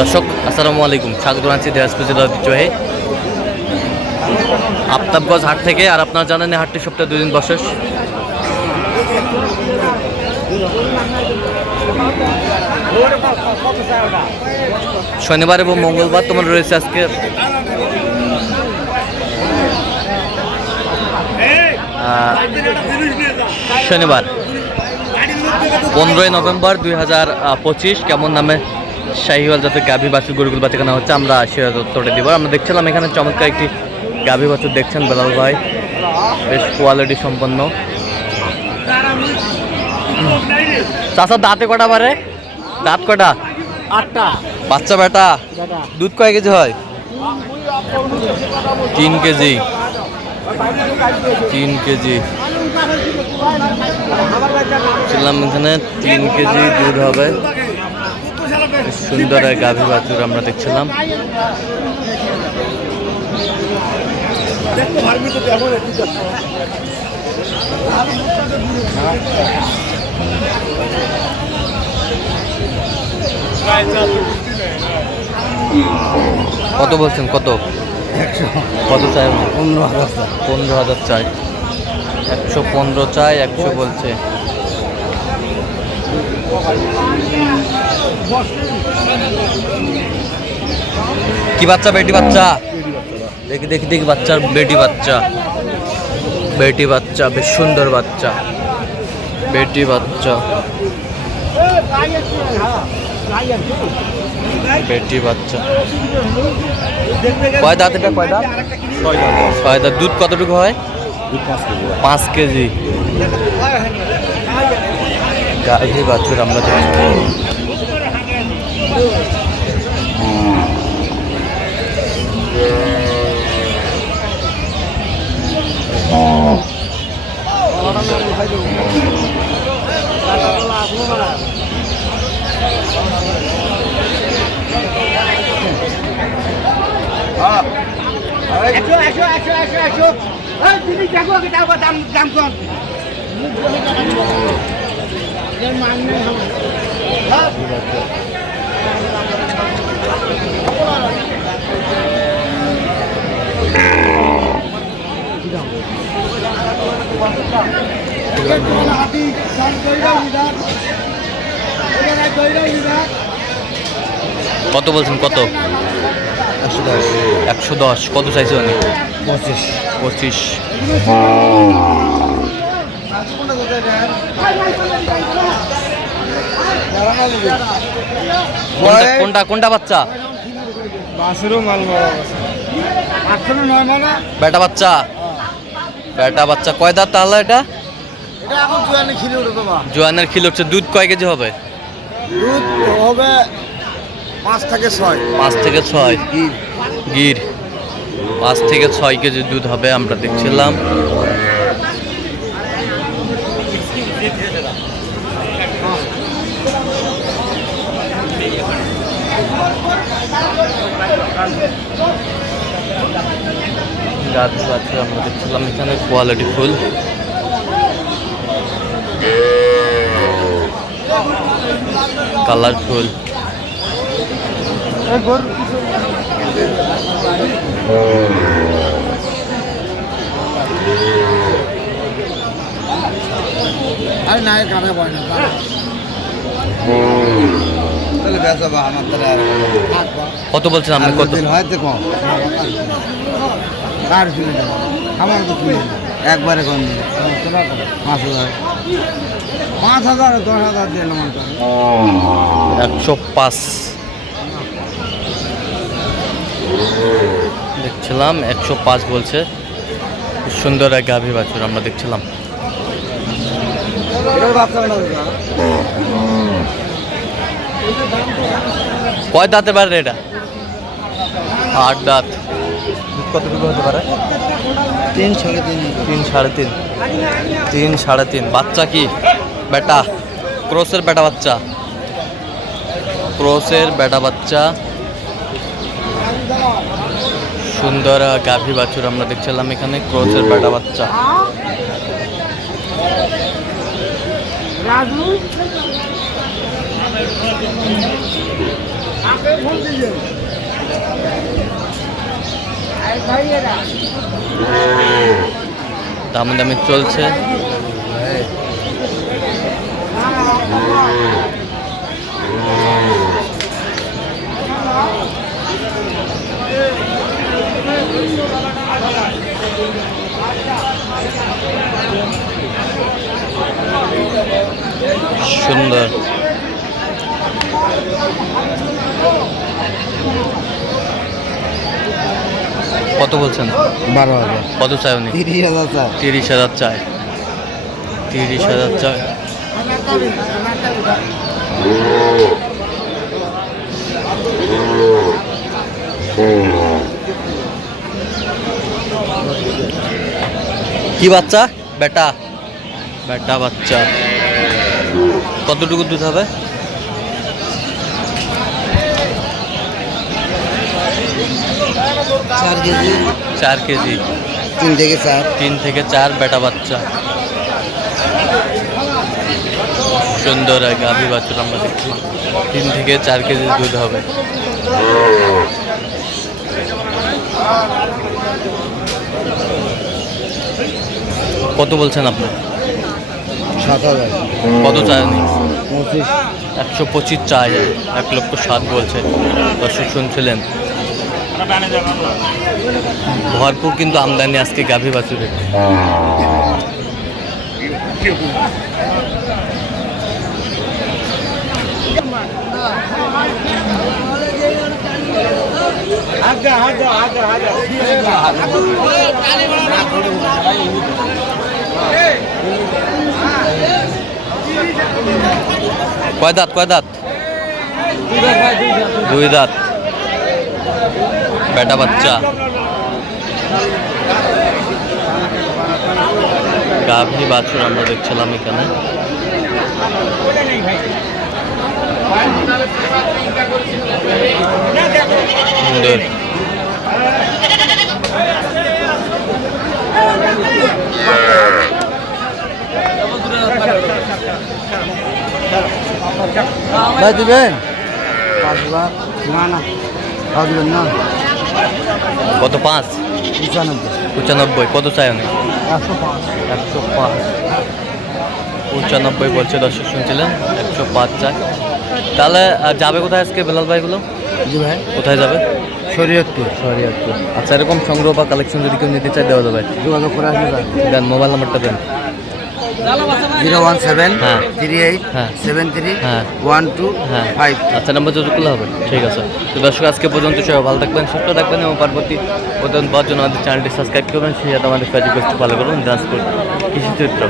দর্শক আসসালামু আলাইকুম, স্বাগত জানাচ্ছি দিনাজপুর জেলার ঐতিহ্যবাহী আফতাবগঞ্জ হাট থেকে। আর আপনারা জানেন এই হাটটি সপ্তাহে 2 দিন বসে, শনিবার এবং মঙ্গলবার। তোমার রয়েছে আজকে শনিবার 15ই নভেম্বর 2025। কেমন নামে শাহিওয়াল জাতের গাভী বাছুর গরুগুলো বাচ্চাখানা হচ্ছে, আমরা সে তথ্যটা দিব। আমরা দেখছিলাম এখানে চমৎকার একটি গাভী বাছুর দেখছেন বেলাল ভাই, বেশ কোয়ালিটি সম্পন্ন। চাচা দাঁতে কটা বারে? দাঁত কটা? 8টা। বাচ্চা বেটা? দুধ কয় কেজি হয়? 3 কেজি। 3 কেজি ছিলাম এখানে, 3 কেজি দুধ হবে। সুন্দর এক গাভী বাছুর আমরা দেখছিলাম। কত বলছেন? কত কত চাই? 15,000 চাই। 115 চাই, 100 বলছে। কি বাচ্চা? বেটি বাচ্চা? দেখি দেখি দেখি বাচ্চার বেটি বাচ্চা। বেটি বাচ্চা, বেশ সুন্দর বাচ্চা, বেটি বাচ্চা, বেটি বাচ্চা। কয় দাঁত এটা? কয় দাঁত? 6 দাঁত। দুধ কতটুকু হয়? 5 কেজি। গাভী বাছুর আমরা দেখছি। কত বলছেন? কত? 110। কত চাইছে? 25। কোনটা কোনটা বাচ্চা? বেটা বাচ্চা? বেটা বাচ্চা। কয় দাঁত তাহলে এটা? জোয়ানের খিল উঠছে। দুধ কয় কেজি হবে? দুধ হবে 5 থেকে 6। 5 থেকে 6 গির। 5 থেকে 6 কেজি দুধ হবে আমরা দেখছিলাম। গাভী বাছুর আমরা দেখছিলাম এখানে, কোয়ালিটি ফুল। কালারফুল। কত বলছেন আপনি? কত? একবারে কম 5,000। 5,000 10,000 দিলাম। 105 দেখছিলাম, 105 বলছে। সুন্দর এক গাভী বাছুর আমরা দেখছিলাম। কয় দাঁতে পারে এটা? 8 দাঁত। কতটুকু হতে পারে? 3 3.5। 3 3.5। 3 3.5। বাচ্চা কি? বেটা? ক্রসের বেটা বাচ্চা? ক্রসের বেটা বাচ্চা। সুন্দর গাভী বাছুর আমরা দেখছিলাম এখানে, ক্রসের বেটা বাচ্চা। দামাদামি চলছে। সুন্দর। কত বলছেন? 12,000। কত চাই উনি? 30,000 চাই। 30,000 চাই। 30,000 চাই। কি বাচ্চা? বেটা বেটা বাচ্চা। কতটুকু দুধ হবে? 4 কেজি। 4 কেজি। 3 থেকে 4। 3 থেকে 4 বেটা বাচ্চা। সুন্দর এক গাভী বাচ্চা আমরা দেখছি। 3 থেকে 4 কেজি দুধ হবে। কত বলছেন আপনি? 7,000। কত চাই উনি? 25। 125 চাই। 1,07,000 বলছে। দর্শক শুনছিলেন, ভরপুর কিন্তু আমদানি আজকে গাভী বাছুরে। কয় দাঁত? কয় দাঁত? 2 দাঁত। বেটা বাচ্চা। গাভী বাছুর আমরা দেখছিলাম এখানে। সুন্দর। ভাই দিবেন? 5,000। না না, দিবেন না। কত? 5? 95। 95। কত চাই উনি? 105। 105। 95 বলছে। দর্শক শুনছিলেন, 105 চাই। তাহলে যাবে কোথায় আজকে বেলাল ভাইগুলো? জি ভাই। কোথায় যাবে? শরীয়তপুর। শরীয়তপুর। আচ্ছা, এরকম সংগ্রহ বা কালেকশন যদি কেউ নিতে চায় দেওয়া যাবে? যোগাযোগ করে আসবে ভাই। দেন, মোবাইল নাম্বারটা দেন। 017 হ্যাঁ। 38 হ্যাঁ। 73 হ্যাঁ। 12 5। আচ্ছা, নাম্বার যোগাযোগ করলে হবে। ঠিক আছে। তো দর্শক, আজকে পর্যন্ত সবাই ভালো থাকবেন, সুস্থ থাকবেন এবং পরবর্তী প্রতিদিন পাওয়ার জন্য আমাদের চ্যানেলটি সাবস্ক্রাইব করবেন। সেই সাথে আমাদের ফেসবুক পেজটি ফলো করুন, দিনাজপুর কৃষি চিত্র।